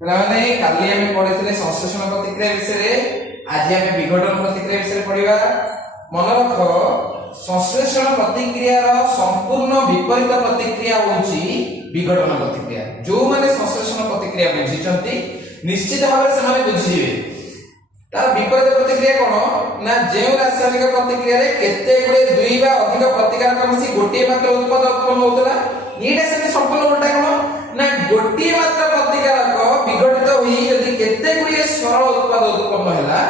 ପିଲାମାନେ କାଲି ଆମେ ପଢିଥିଲେ ସଂଶ୍ଳେଷଣ ପ୍ରତିକ୍ରିୟା ବିଷୟରେ, ଆଜି ଆମେ ବିଘଟନ ପ୍ରତିକ୍ରିୟା ବିଷୟରେ ପଢିବା। ମନେ ରଖ, ସଂଶ୍ଳେଷଣ ପ୍ରତିକ୍ରିୟାର ସମ୍ପୂର୍ଣ୍ଣ ବିପରୀତ ପ୍ରତିକ୍ରିୟା ହେଉଛି ବିଘଟନ ପ୍ରତିକ୍ରିୟା। ଯେଉଁମାନେ ସଂଶ୍ଳେଷଣ ପ୍ରତିକ୍ରିୟା ବୁଝିଛନ୍ତି ନିଶ୍ଚିତ ଭାବରେ ସେମାନେ ବୁଝିଯିବେ। ତାର ବିପରୀତ ପ୍ରତିକ୍ରିୟା କ'ଣ ନା, ଯେଉଁ ରାସାୟନିକ ପ୍ରତିକ୍ରିୟାରେ କେତେ ଗୁଡ଼ିଏ ଦୁଇ ବା ଅଧିକ ପ୍ରତିକାରକ ମିଶି ଗୋଟିଏ ମାତ୍ର ଉତ୍ପାଦ ଉତ୍ପନ୍ନ ହେଉଥିଲା, ଏଇଟା ସେମିତି ସମ୍ପୂର୍ଣ୍ଣ ଉଲ୍ଟା। କ'ଣ ନା, ଗୋଟିଏ ମାତ୍ର ପ୍ରତିକାରକ ବିଘଟିତ ହୋଇ ଯଦି କେତେ ଗୁଡ଼ିଏ ସରଳ ଉତ୍ପାଦ ଉତ୍ପନ୍ନ ହେଲା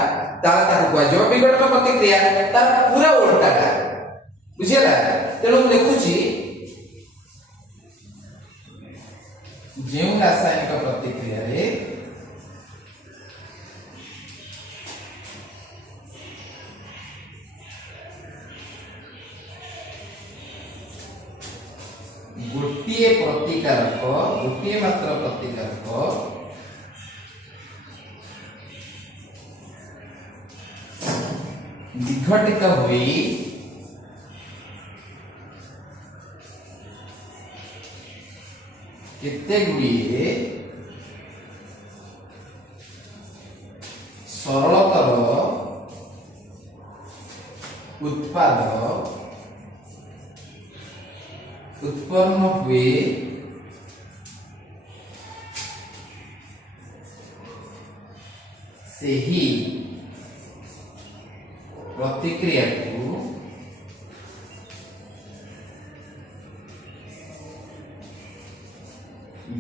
ତାହେଲେ ତାକୁ କୁହାଯିବ ବିଘଟନ ପ୍ରତିକ୍ରିୟା। ତାର ପୁରା ଉଲ୍ଟାଟା, ବୁଝିଲା? ତେଣୁ ମୁଁ ଲେଖୁଛି, ଯେଉଁ ରାସାୟନିକ ପ୍ରତିକ୍ରିୟାରେ ଗୋଟିଏ ମାତ୍ର ପ୍ରତିକାରକ ବିଘଟିତ ହୋଇ କେତେ ଗୁଡ଼ିଏ ସରଳତର ଉତ୍ପାଦ उत्पन्न हुए से ही प्रतिक्रिया को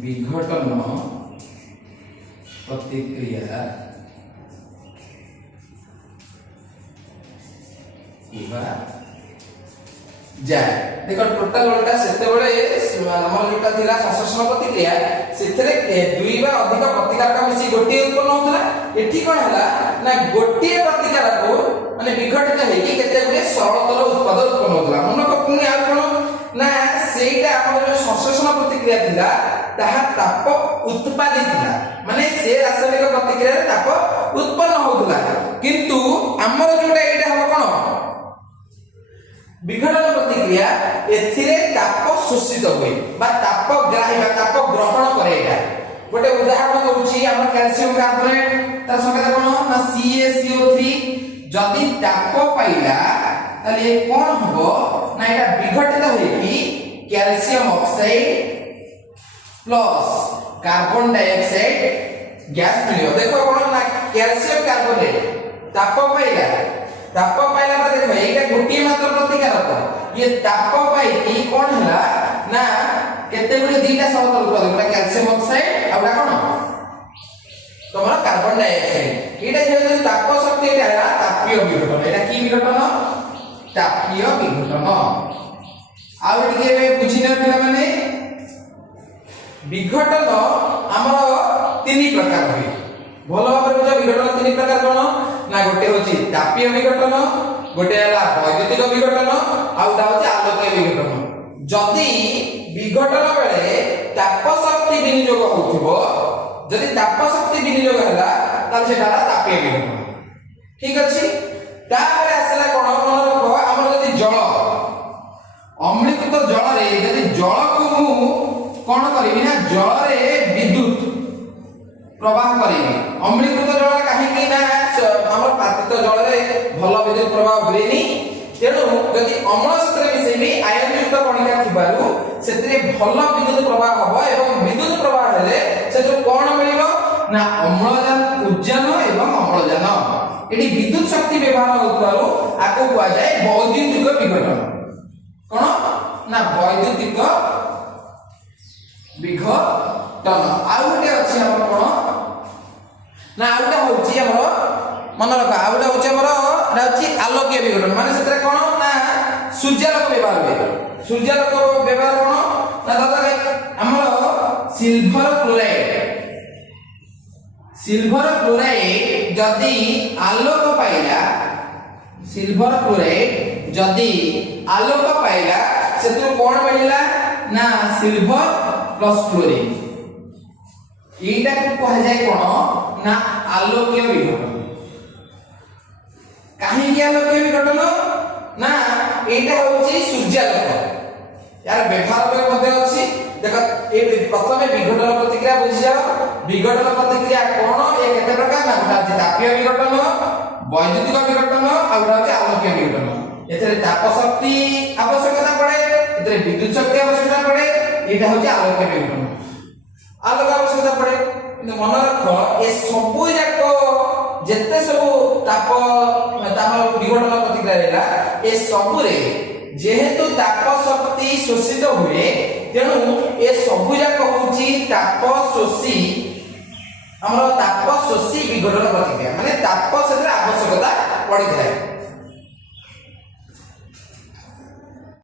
विघटन प्रतिक्रिया जाए। देखो टोटल उल्टा सेते बळे हमर जोटा थिला संश्लेषण प्रतिक्रिया सेथरे दुई बा अधिक प्रतिकारक मिसी गोटी उत्पन्न होतला। एठी कोन हला ना गोटी प्रतिकारक माने विघटित हेकी केते गुरे सरलतर उत्पाद उत्पन्न होतला। मन को पुनी आ कोन ना सेटा हमर जो संश्लेषण प्रतिक्रिया थिला ताहा ताप उत्पादित थिला, माने से रासायनिक प्रतिक्रिया रे ताप उत्पन्न होतला। किंतु हमर जोटा एटा हम कोन विघटन प्रतिक्रिया एथिरे ताप शोषित हुए बा ताप ग्राही बा ताप ग्रहण करे। एटा गोटे उदाहरण दउची, हमर कैल्शियम कार्बोनेट तार संकेत कोन ना CaCO3 जदि ताप पाइला ताले कोन हबो ना एटा विघटित होई कि calcium oxide plus carbon dioxide gas मिलियो। देखो कोन ना कैल्शियम कार्बोनेट ताप पाइला पर देखो एटा गोटी मात्र प्रतिकारक, ये ताप पाई की कोन हला ना केते गुडी दीटा समतल उत्पाद, गोटा कैल्शियम ऑक्साइड आ गोटा कोन तमरा कार्बन डाइऑक्साइड। एटा जे ताप शक्ति एटा हला तापीय विघटन। एटा की विघटन? तापीय विघटन। आ टिके बुझी न पिला माने विघटन हमर तीन प्रकार होई। भलो भाबरे बुझ विघटन तीन प्रकार कोन ना, गोटे होची तापीय विघटन, गोटे हला वैद्युतिक विघटन, आ उटा होची आलोकीय विघटन। जदि विघटन बेले ताप शक्ति विनियोग होथिबो, जदि ताप शक्ति विनियोग हला ताले सेटा हला तापीय विघटन। ठीक अछि? तापर आसला कोन मन रखो, हमर जदि जल अम्लीकृत जल रे जदि जल को मु कोन करिवि ना जल रे विद्युत प्रवाह करेगी। अम्लीकृत जल काहे कि ना हमर पातित जल रे भल विद्युत प्रवाह होइनी, तेणु यदि अम्ल सहित मिसेबी आयन युक्त कणिका थिबारु सेतरे भल विद्युत प्रवाह हबो एवं विद्युत प्रवाह हेले सेतरे कोन मिलिबो ना अम्लजान उद्जान एवं अम्लजान। एडी विद्युत शक्ति व्यवहार होतबारु आको कुआ जाय वैद्युतिक विघटन। कोन ना वैद्युतिक विघटन। आ गोटे अछि हमर कोन ना आउटा होची हमर मन रख, आउटा होची हमर राउची आलोकीय विघटन। माने सेतरे कोन ना सूर्यालोक व्यवहार होय। सूर्यालोक व्यवहार कोन ना दादा हमर सिल्वर क्लोराइड जदि आलोक पाइला, सिल्वर क्लोराइड जदि आलोक पाइला सेतु कोन मिलिला ना सिल्वर प्लस क्लोरीन। एटा को कहा जाय कोन ना आलोकीय विघटन। काहे कि आलोकीय विघटन ना एटा होची सूर्यालोक, यार व्यवहार मध्ये अछि देख ए प्रथमे विघटन प्रतिक्रिया बुझी जाओ विघटन प्रतिक्रिया कोन ए केते प्रकार ना गोटा अछि तापीय विघटन वैद्युतिक विघटन आ गोटा अछि आलोकीय विघटन एथरे ताप शक्ति आवश्यकता पड़े एथरे विद्युत शक्ति आवश्यकता पड़े एटा होछि आलोकीय विघटन आलोक आवश्यकता पड़े किंतु मन रख ए सबु जाको जेते सब ताप ताप विघटन प्रतिक्रिया हैला ए सबु रे जेहेतु ताप शक्ति शोषित हुए तेणु ए सबु जाक होची ताप शोषी हमर ताप शोषी विघटन प्रतिक्रिया माने ताप सेत्र आवश्यकता पड़ी थाए